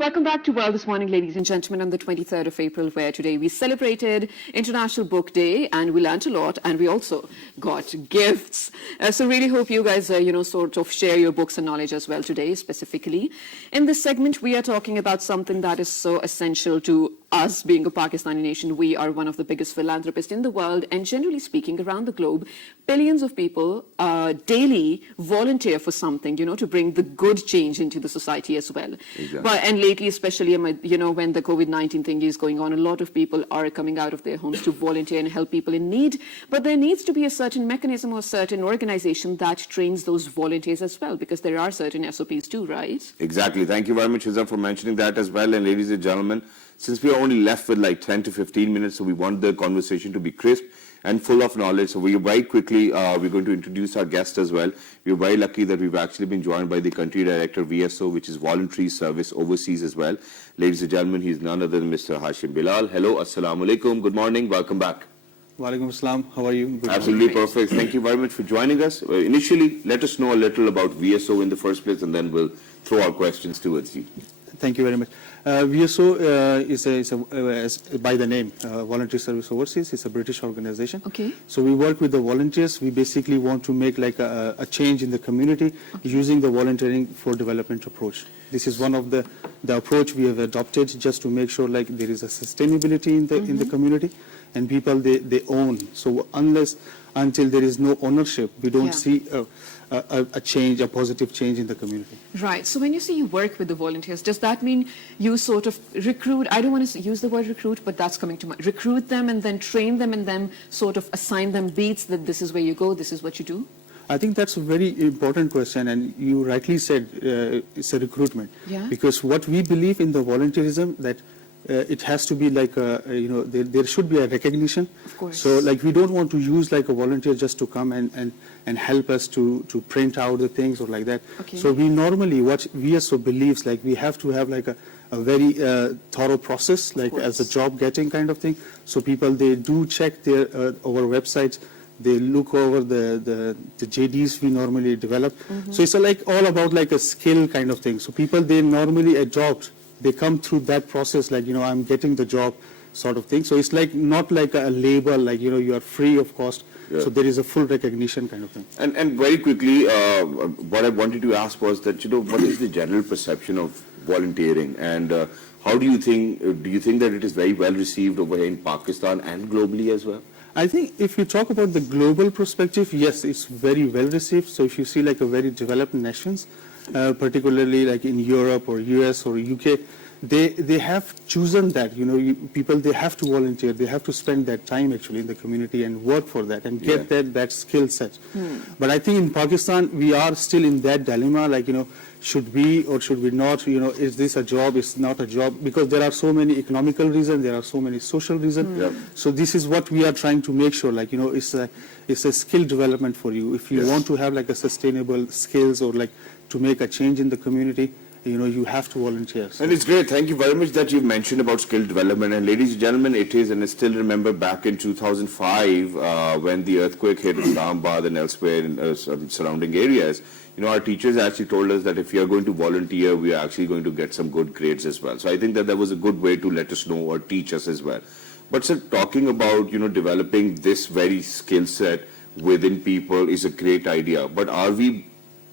Welcome back to World this morning, ladies and gentlemen, on the 23rd of April, where today we celebrated International Book Day and we learnt a lot and we also got gifts. So really hope you guys, sort of share your books and knowledge as well today, specifically. In this segment, we are talking about something that is so essential to us being a Pakistani nation. We are one of the biggest philanthropists in the world, and generally speaking, around the globe, billions of people daily volunteer for something, to bring the good change into the society as well. Exactly. And lately, especially, when the COVID-19 thing is going on, a lot of people are coming out of their homes to volunteer and help people in need. But there needs to be a certain mechanism or certain organization that trains those volunteers as well, because there are certain SOPs too, right? Exactly. Thank you very much, Hizam, for mentioning that as well. And ladies and gentlemen, since we are only left with like 10 to 15 minutes, so we want the conversation to be crisp and full of knowledge. So we very quickly, we're going to introduce our guest as well. We're very lucky that we've actually been joined by the country director, VSO, which is Voluntary Service Overseas as well. Ladies and gentlemen, he's none other than Mr. Hashim Bilal. Hello, assalamu alaikum. Good morning. Welcome back. Walaikum assalam. How are you? Good Absolutely morning. perfect. Thank you very much for joining us. Initially, let us know a little about VSO in the first place, and then we'll throw our questions towards you. Thank you very much. VSO is by the name, Voluntary Service Overseas. It's a British organization. Okay. So we work with the volunteers. We basically want to make like a change in the community using the volunteering for development approach. This is one of the approach we have adopted just to make sure like there is a sustainability in the community, and people they own. So until there is no ownership, we don't see a change, a positive change in the community. Right. So when you say you work with the volunteers, does that mean you sort of recruit, I don't want to use the word recruit, but that's coming to mind, recruit them and then train them and then sort of assign them beats that this is where you go, this is what you do? I think that's a very important question, and you rightly said it's a recruitment. Yeah. Because what we believe in the volunteerism, that it has to be like there should be a recognition. Of course. So like we don't want to use like a volunteer just to come and help us to print out the things or like that. Okay. So we normally, what VSO believes, like we have to have like a very thorough process, like as a job getting kind of thing. So people, they do check their our websites. They look over the JDs we normally develop. So it's like all about like a skill kind of thing. So people, they normally adopt, they come through that process like, I'm getting the job sort of thing. So it's like not like a label, like, you are free of cost. Yeah. So there is a full recognition kind of thing. And very quickly, what I wanted to ask was that, what is the general perception of volunteering, and how do you think that it is very well received over here in Pakistan and globally as well? I think if you talk about the global perspective, yes, it's very well received. So if you see like a very developed nations, particularly like in Europe or US or UK, they have chosen that, people, they have to volunteer, they have to spend that time actually in the community and work for that and get that skill set. But I think in Pakistan, we are still in that dilemma, like, should we or should we not, is this a job, it's not a job, because there are so many economical reasons, there are so many social reasons. So this is what we are trying to make sure, like, it's a skill development for you. If you want to have like a sustainable skills or like to make a change in the community, you have to volunteer. So. And it's great. Thank you very much that you've mentioned about skill development. And ladies and gentlemen, it is, and I still remember back in 2005 when the earthquake hit Islamabad and elsewhere in surrounding areas, our teachers actually told us that if you are going to volunteer, we are actually going to get some good grades as well. So I think that was a good way to let us know or teach us as well. But sir, talking about, developing this very skill set within people is a great idea. But are we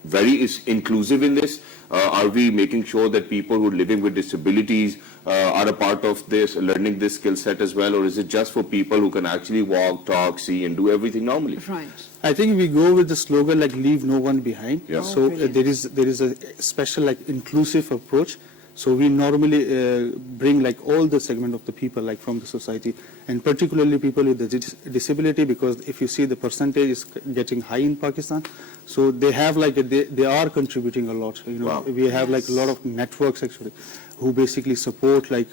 very inclusive in this? Are we making sure that people who are living with disabilities are a part of this, learning this skill set as well, or is it just for people who can actually walk, talk, see, and do everything normally? Right. I think we go with the slogan like "Leave no one behind." Yeah. So there is a special like inclusive approach. So we normally bring like all the segment of the people like from the society, and particularly people with the disability, because if you see the percentage is getting high in Pakistan, so they have like they are contributing a lot. Wow. We have like a lot of networks actually who basically support like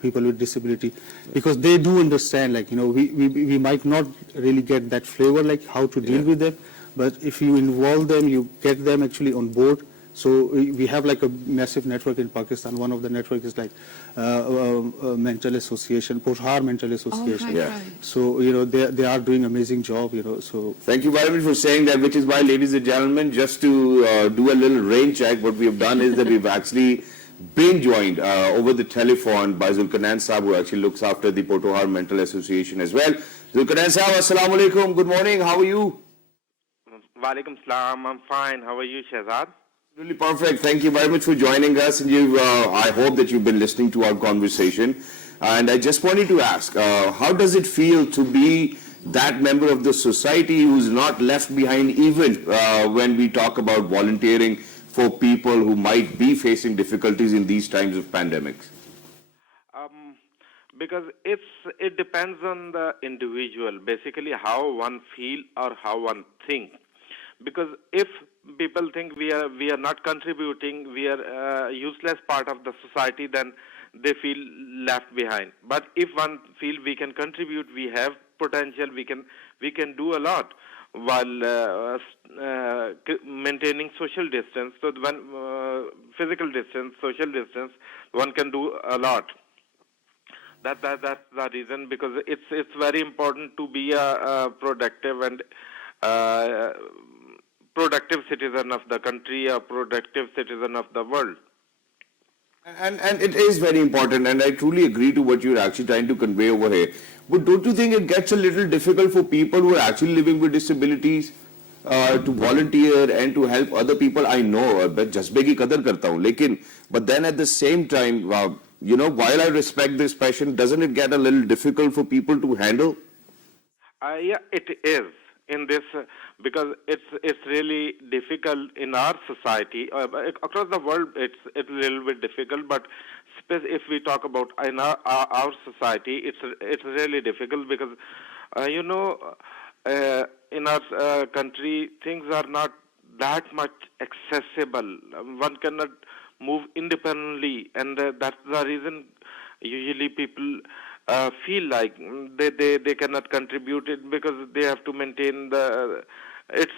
people with disability, because they do understand like we might not really get that flavor like how to deal with them, but if you involve them, you get them actually on board. So we have like a massive network in Pakistan. One of the network is like mental association, Pothar Mental Association. Right. So they are doing amazing job. So thank you very much for saying that. Which is why, ladies and gentlemen, just to do a little rain check, what we have done is that we've actually being joined over the telephone by Zulkarnain Saab, who actually looks after the Potohar Mental Association as well. Zulkarnain Saab, Assalamu alaikum. Good morning. How are you? Walaikum salam. I'm fine. How are you, Shahzad? Really perfect. Thank you very much for joining us. And I hope that you've been listening to our conversation. And I just wanted to ask, how does it feel to be that member of the society who's not left behind, even when we talk about volunteering for people who might be facing difficulties in these times of pandemics? Because it depends on the individual, basically how one feel or how one think. Because if people think we are not contributing, we are a useless part of the society, then they feel left behind. But if one feel we can contribute, we have potential, we can do a lot while maintaining social distance. So when physical distance, social distance, one can do a lot. That's the reason, because it's very important to be a productive and productive citizen of the country, a productive citizen of the world. And it is very important, and I truly agree to what you're actually trying to convey over here. But don't you think it gets a little difficult for people who are actually living with disabilities to volunteer and to help other people? I know, but jazbe ki qadar karta hu, but then at the same time, while I respect this passion, doesn't it get a little difficult for people to handle? Yeah, it is. In this, because it's really difficult in our society. Across the world, it's a little bit difficult, but if we talk about in our society, it's really difficult because in our country, things are not that much accessible. One cannot move independently, and that's the reason usually people feel like they cannot contribute it, because they have to maintain the. It's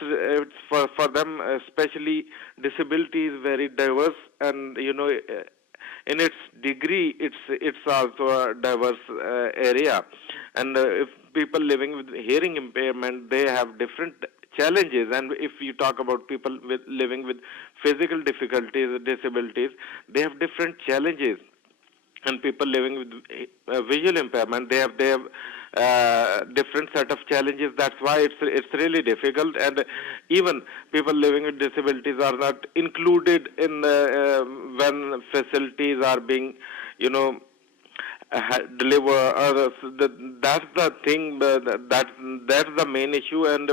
for them, especially disability is very diverse, and in its degree it's also a diverse area, and if people living with hearing impairment, they have different challenges, and if you talk about people living with physical difficulties, disabilities, they have different challenges. And people living with visual impairment, they have different set of challenges. That's why it's really difficult. And even people living with disabilities are not included in when facilities are being, delivered. That's the thing. That's the main issue. And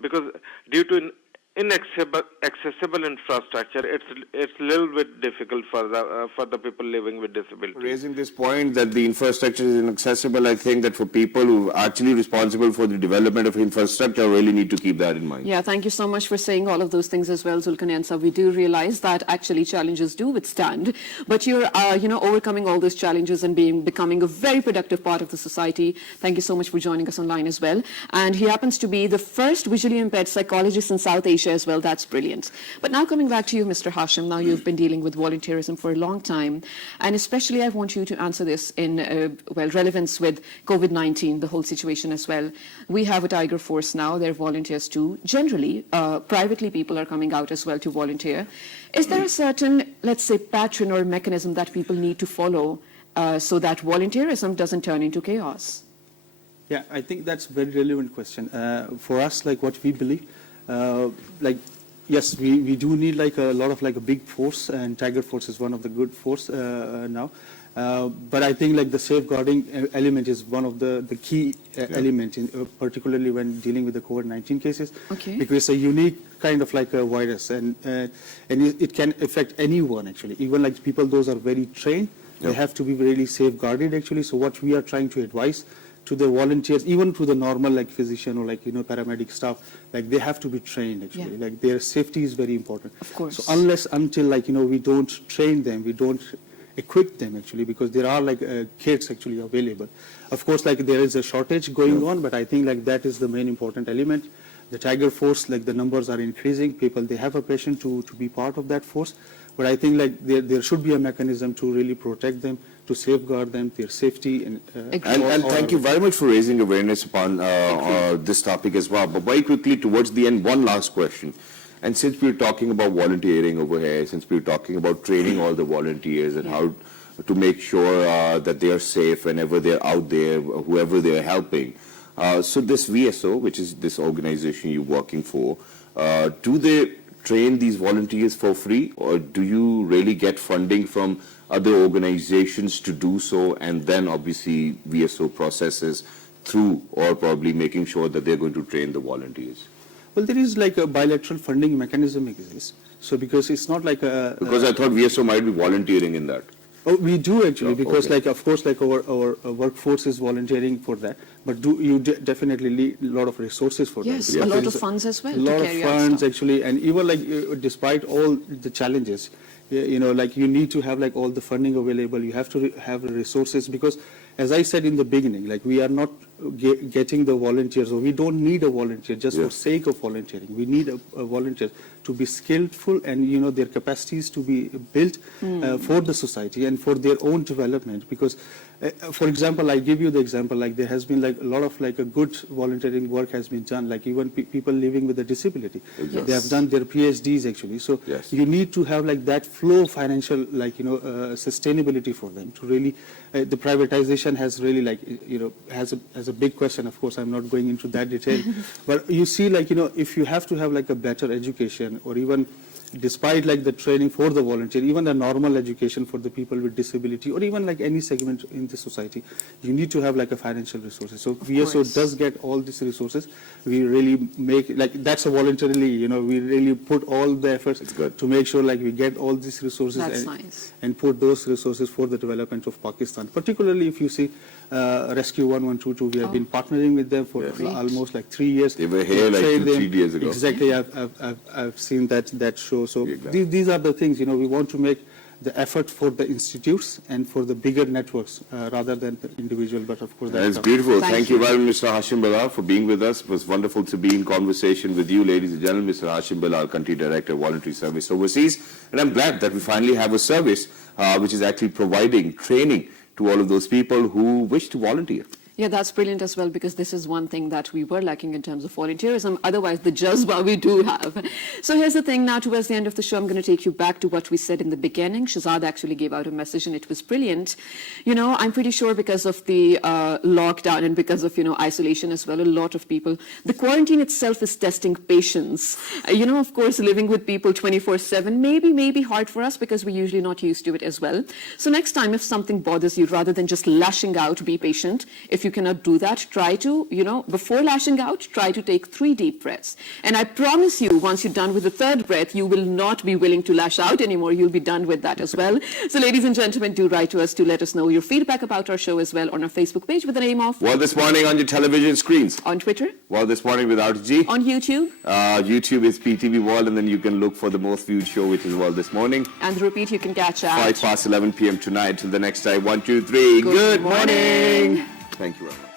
because due to inaccessible infrastructure, it's a little bit difficult for the people living with disabilities. Raising this point that the infrastructure is inaccessible, I think that for people who are actually responsible for the development of infrastructure really need to keep that in mind. Yeah, thank you so much for saying all of those things as well, Zulkarnain Saab. We do realize that actually challenges do withstand, but you're overcoming all those challenges and becoming a very productive part of the society. Thank you so much for joining us online as well. And he happens to be the first visually impaired psychologist in South Asia as well. That's brilliant. But now coming back to you, Mr. Hashim, now you've been dealing with volunteerism for a long time, and especially I want you to answer this in relevance with COVID-19, the whole situation as well. We have a Tiger Force now, they're volunteers too. Generally, privately people are coming out as well to volunteer. Is there a certain, let's say, pattern or mechanism that people need to follow so that volunteerism doesn't turn into chaos? Yeah, I think that's a very relevant question. For us, like what we believe, yes, we do need like a lot of like a big force, and Tiger Force is one of the good force now. But I think like the safeguarding element is one of the key element, particularly when dealing with the COVID-19 cases, because it's a unique kind of like a virus, and it can affect anyone actually, even like people those are very trained. They have to be really safeguarded actually. So what we are trying to advise to the volunteers, even to the normal like physician or like paramedic staff, like they have to be trained actually. Like their safety is very important. Of course. So until like we don't train them, we don't equip them actually, because there are like kits actually available. Of course, like there is a shortage going on, but I think like that is the main important element. The Tiger Force, like the numbers are increasing. People, they have a passion to be part of that force. But I think like there should be a mechanism to really protect them, to safeguard them, their safety. And thank you very much for raising awareness upon this topic as well. But very quickly, towards the end, one last question. And since we're talking about volunteering over here, since we're talking about training all the volunteers and how to make sure that they are safe whenever they're out there, whoever they're helping. So this VSO, which is this organization you're working for, do they train these volunteers for free, or do you really get funding from other organizations to do so, and then obviously VSO processes through, or probably making sure that they're going to train the volunteers? Well, there is like a bilateral funding mechanism exists. So because it's not like a... Because I thought VSO might be volunteering in that. Oh, we do actually, because okay. like, of course, like our workforce is volunteering for that, but you definitely need a lot of resources for Yes, that. a Because lot there of is funds as well A to lot of carry out funds stuff. actually, and even like despite all the challenges, like you need to have like all the funding available. You have to have resources, because as I said in the beginning, like we are not getting the volunteers, or we don't need a volunteer just for sake of volunteering. We need a volunteer to be skillful, and their capacities to be built for the society and for their own development. Because for example, I give you the example, like there has been like a lot of like a good volunteering work has been done, like even people living with a disability. Exactly. They have done their PhDs actually. So you need to have like that flow of financial, like sustainability for them to really. The privatization has really like has a big question. Of course, I'm not going into that detail, but you see, like if you have to have like a better education, or even despite like the training for the volunteer, even the normal education for the people with disability, or even like any segment in the society, you need to have like a financial resources. So VSO does get all these resources. We really make like that's a voluntarily, we really put all the efforts to make sure like we get all these resources and put those resources for the development of Pakistan. Particularly if you see Rescue 1122, we have been partnering with them for almost like 3 years. They were here like 3 years ago. Exactly, I've seen that show. So these are the things, we want to make the effort for the institutes and for the bigger networks rather than the individual, but of course that's beautiful. Thank you very much, Mr. Hashim Bilal, for being with us. It was wonderful to be in conversation with you, ladies and gentlemen. Mr. Hashim Bilal, Country Director, Voluntary Service Overseas. And I'm glad that we finally have a service which is actually providing training to all of those people who wish to volunteer. Yeah, that's brilliant as well, because this is one thing that we were lacking in terms of volunteerism. Otherwise, the jazba we do have. So here's the thing. Now, towards the end of the show, I'm going to take you back to what we said in the beginning. Shahzad actually gave out a message, and it was brilliant. I'm pretty sure because of the lockdown and because of, isolation as well, a lot of people, the quarantine itself is testing patience. Of course, living with people 24/7 may be hard for us, because we're usually not used to it as well. So next time, if something bothers you, rather than just lashing out, be patient. If you cannot do that, try to, before lashing out, try to take 3 deep breaths. And I promise you, once you're done with the 3rd breath, you will not be willing to lash out anymore. You'll be done with that as well. So ladies and gentlemen, do write to us to let us know your feedback about our show as well on our Facebook page with the name of World This Morning on your television screens. On Twitter. World This Morning without G. On YouTube. YouTube is PTV World, and then you can look for the most viewed show, which is World This Morning. And the repeat you can catch at 5 past 11 p.m. tonight. Till the next time, 1, 2, 3. Good morning. Thank you very much.